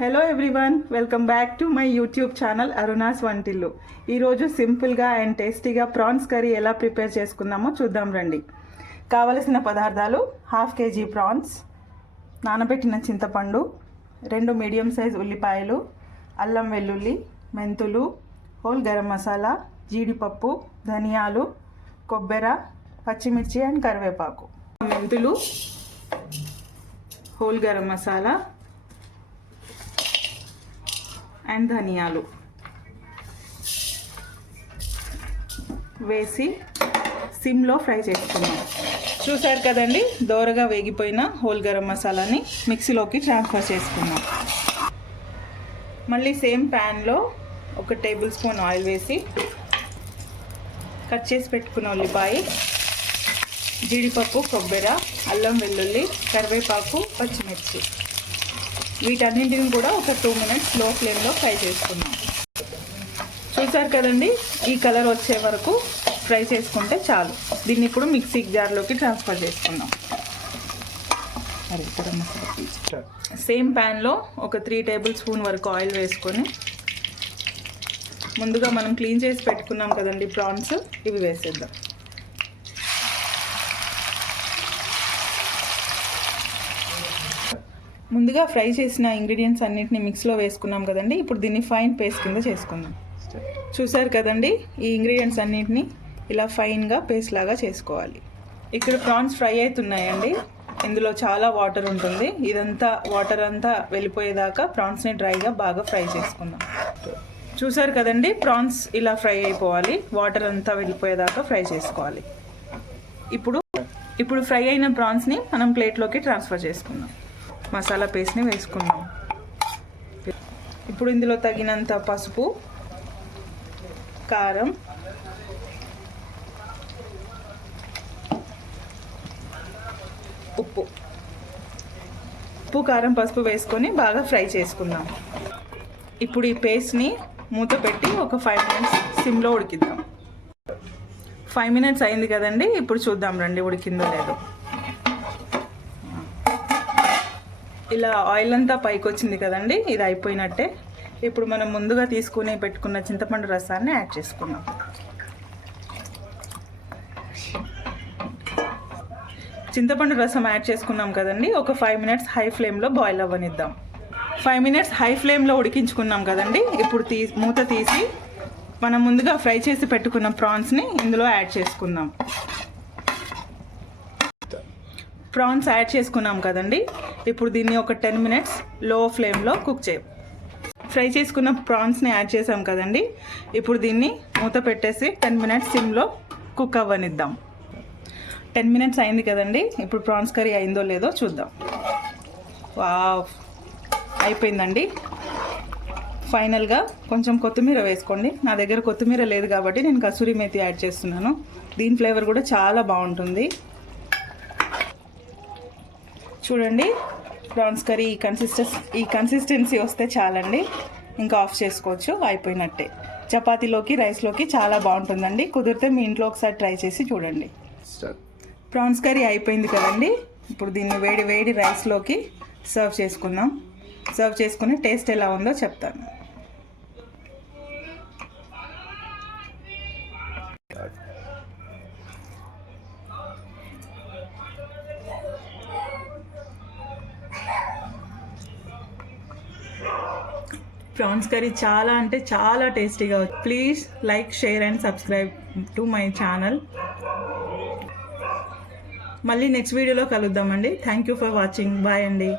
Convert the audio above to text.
Hello everyone welcome back to my YouTube channel Aruna's వంటిల్లు ఈరోజు సింపుల్గా అండ్ టేస్టీగా ప్రాన్స్ కర్రీ ఎలా ప్రిపేర్ చేసుకుందామో చూద్దాం రండి. కావలసిన పదార్థాలు హాఫ్ కేజీ ప్రాన్స్ నానబెట్టిన చింతపండు రెండు మీడియం సైజ్ ఉల్లిపాయలు అల్లం వెల్లుల్లి మెంతులు హోల్ గరం మసాలా జీడిపప్పు ధనియాలు కొబ్బెర పచ్చిమిర్చి అండ్ కరివేపాకు. మెంతులు హోల్ గరం మసాలా అండ్ ధనియాలు వేసి సిమ్లో ఫ్రై చేసుకున్నాం చూసారు కదండి? దోరగా వేగిపోయిన హోల్ గరం మసాలాని మిక్సీలోకి ట్రాన్స్ఫర్ చేసుకున్నాం మళ్ళీ సేమ్ ప్యాన్లో ఒక టేబుల్ స్పూన్ ఆయిల్ వేసి కట్ చేసి పెట్టుకున్న ఉల్లిపాయ జీడిపప్పు కొబ్బెర అల్లం వెల్లుల్లి కరివేపాకు పచ్చిమిర్చి. వీటన్నింటిని కూడా ఒక టూ మినిట్స్లో ఫ్లేమ్లో ఫ్రై చేసుకున్నాం చూసారు కదండి ఈ కలర్ వచ్చే వరకు ఫ్రై చేసుకుంటే చాలు. దీన్ని ఇప్పుడు మిక్సీ జార్లోకి ట్రాన్స్ఫర్ చేసుకుందాం. సేమ్ ప్యాన్లో ఒక త్రీ టేబుల్ స్పూన్ వరకు ఆయిల్ వేసుకొని ముందుగా మనం క్లీన్ చేసి పెట్టుకున్నాం కదండి ప్రాన్స్. ఇవి వేసేద్దాం. ముందుగా ఫ్రై చేసిన ఇంగ్రీడియంట్స్ అన్నింటినీ మిక్స్లో వేసుకున్నాం కదండి. ఇప్పుడు దీన్ని ఫైన్ పేస్ట్ కింద చేసుకుందాం. చూసారు కదండి? ఈ ఇంగ్రీడియంట్స్ అన్నింటినీ ఇలా ఫైన్గా పేస్ట్ లాగా చేసుకోవాలి. ఇక్కడ ప్రాన్స్ ఫ్రై అవుతున్నాయండి. ఇందులో చాలా వాటర్ ఉంటుంది. ఇదంతా వాటర్ అంతా వెళ్ళిపోయేదాకా ప్రాన్స్ని డ్రైగా బాగా ఫ్రై చేసుకుందాం. చూసారు కదండి? ప్రాన్స్ ఇలా ఫ్రై అయిపోవాలి. వాటర్ అంతా వెళ్ళిపోయేదాకా ఫ్రై చేసుకోవాలి. ఇప్పుడు ఇప్పుడు ఫ్రై అయిన ప్రాన్స్ని మనం ప్లేట్లోకి ట్రాన్స్ఫర్ చేసుకుందాం. మసాలా పేస్ట్ని వేసుకున్నాం ఇప్పుడు ఇందులో తగినంత పసుపు కారం ఉప్పు. ఉప్పు కారం పసుపు వేసుకొని బాగా ఫ్రై చేసుకుందాం. ఇప్పుడు ఈ పేస్ట్ని మూత పెట్టి ఒక ఫైవ్ మినిట్స్ సిమ్లో ఉడికిద్దాం. ఫైవ్ మినిట్స్ అయింది కదండి ఇప్పుడు చూద్దాం రండి ఉడికిందో లేదో. ఇలా ఆయిల్ అంతా పైకి వచ్చింది కదండి ఇది అయిపోయినట్టే. ఇప్పుడు మనం ముందుగా తీసుకుని పెట్టుకున్న చింతపండు రసాన్ని యాడ్ చేసుకున్నాం చింతపండు రసం యాడ్ చేసుకున్నాం కదండి ఒక ఫైవ్ మినిట్స్ హై ఫ్లేమ్లో బాయిల్ అవ్వనిద్దాం. ఫైవ్ మినిట్స్ హై ఫ్లేమ్లో ఉడికించుకున్నాం కదండి ఇప్పుడు తీ మూత తీసి మనం ముందుగా ఫ్రై చేసి పెట్టుకున్న ప్రాన్స్ని ఇందులో యాడ్ చేసుకుందాం. ప్రాన్స్ యాడ్ చేసుకున్నాం కదండి. ఇప్పుడు దీన్ని ఒక టెన్ మినిట్స్లో ఫ్లేమ్లో కుక్ చేయం. ఫ్రై చేసుకున్న ప్రాన్స్ని యాడ్ చేసాం కదండి. ఇప్పుడు దీన్ని మూత పెట్టేసి టెన్ మినిట్స్ సిమ్లో కుక్ అవ్వనిద్దాం. టెన్ మినిట్స్ అయింది కదండి. ఇప్పుడు ప్రాన్స్ కర్రీ అయిందో లేదో చూద్దాం. వావ్! అయిపోయిందండి. ఫైనల్గా కొంచెం కొత్తిమీర వేసుకోండి. నా దగ్గర కొత్తిమీర లేదు కాబట్టి నేను కసూరి మేతి యాడ్ చేస్తున్నాను. దీని ఫ్లేవర్ కూడా చాలా బాగుంటుంది. చూడండి. ప్రాన్స్ కర్రీ ఈ కన్సిస్టెన్స్ ఈ కన్సిస్టెన్సీ వస్తే చాలండి. ఇంకా ఆఫ్ చేసుకోవచ్చు అయిపోయినట్టే. చపాతీలోకి రైస్లోకి చాలా బాగుంటుందండి. కుదిరితే మీ ఇంట్లో ఒకసారి ట్రై చేసి చూడండి. ప్రాన్స్ కర్రీ అయిపోయింది కదండి. ఇప్పుడు దీన్ని వేడి వేడి రైస్లోకి సర్వ్ చేసుకుందాం. సర్వ్ చేసుకుని టేస్ట్ ఎలా ఉందో చెప్తాను. ప్రాన్స్ కర్రీ చాలా అంటే చాలా టేస్టీగా please like share and subscribe to my channel. మళ్ళీ నెక్స్ట్ వీడియోలో కలుద్దామండి. Thank you for watching bye అండి.